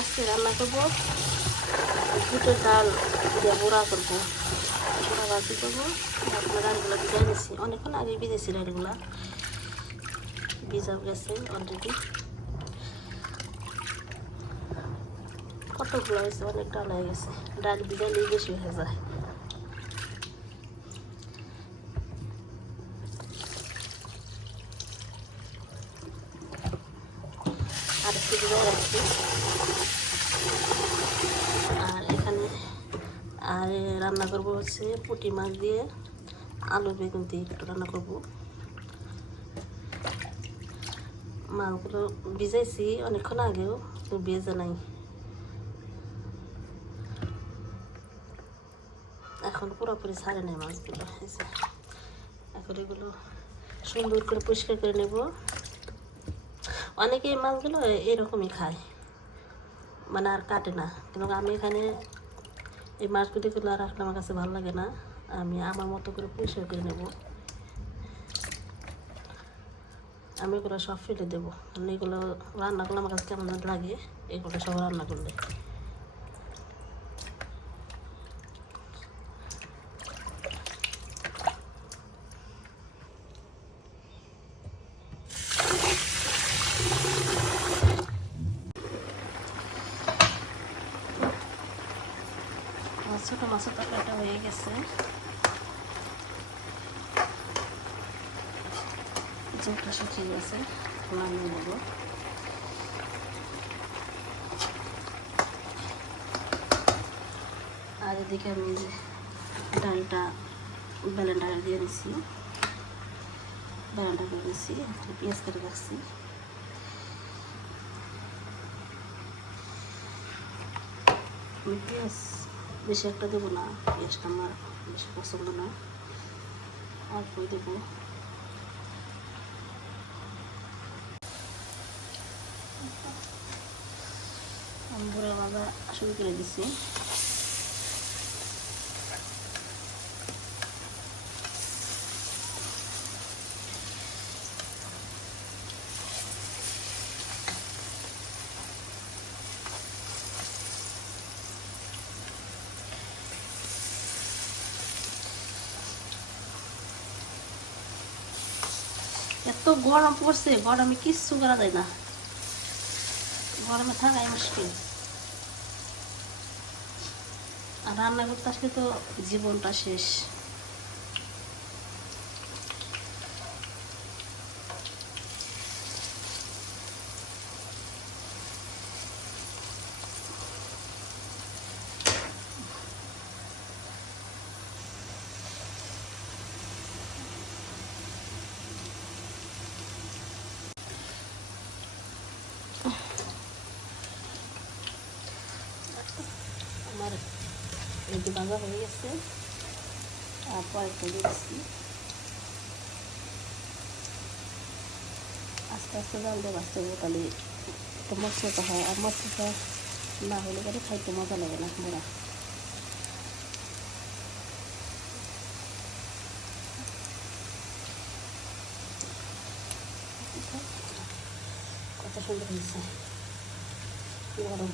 আজকে রান্না করবো বুটের ডাল দিয়ে বড়া করবো, বড়া ভাজি করবো। আপনার ডালগুলো ভিজাই নিয়েছি, অনেকক্ষণ আগে ভিজেছি ডালগুলা, ভিজা গেছে অলরেডি। কতগুলো হয়েছে, অনেক ডাল হয়ে গেছে, ডাল ভিজালেই বেশি হয়ে যায়। আর একটু ভিজাই রাখছি। আর এখানে আর রান্না করবো হচ্ছে পুঁটি মাছ দিয়ে আলু বেগুন দিয়ে একটু রান্না করবো। মাছগুলো ভিজাইছি অনেকক্ষণ আগেও, তো ভেজে নাই, এখন পুরোপুরি ছাড়ে নেই মাছগুলো। এখন এগুলো সুন্দর করে পরিষ্কার করে নেব। অনেকে এই মাছগুলো এরকমই খায়, মানে আর কাটে না, কিন্তু আমি এখানে এই মাছগুলো রাখলে আমার কাছে ভালো লাগে না। আমি আমার মতো করে পরিষ্কার করে নেব। আমি এগুলো সব ফেলে দেবো, কারণ এগুলো রান্না করলে আমার কাছে কেমন লাগে, এগুলো সব রান্না করলে। ছোটো মাছের তরকারিটা হয়ে গেছে, জলটা শুকিয়ে গেছে, নামিয়ে নেব। আর এদিকে আমি যে ডালটা ব্যালেন্ডার দিয়ে নিচ্ছি, ব্যালেন্ডার করে নিচ্ছি, পেঁয়াজ কেটে রাখছি। আমি পেঁয়াজ বেশি একটা দেবো না, পেঁয়াজটা আমার বেশি পছন্দ না, অল্পই দেবো। আমি বুড়া ভাজা শুরু করে দিচ্ছি। এত গরম পড়ছে, গরমে কিচ্ছু করা যায় না, গরমে থাকাই মুশকিল। আর রান্না করতে আসলে তো জীবনটা শেষ। আমার এটি ভাজা হয়ে গেছে, আর কয়েকটা দিচ্ছি। আস্তে আস্তে জাল দিয়ে বাঁচতে হবে, তাহলে একটু মশলাটা হয়, আর মশলাটা না হলে পরে খাইতে মজা লাগে না বড়া। কত সুন্দর হয়েছে, গরম।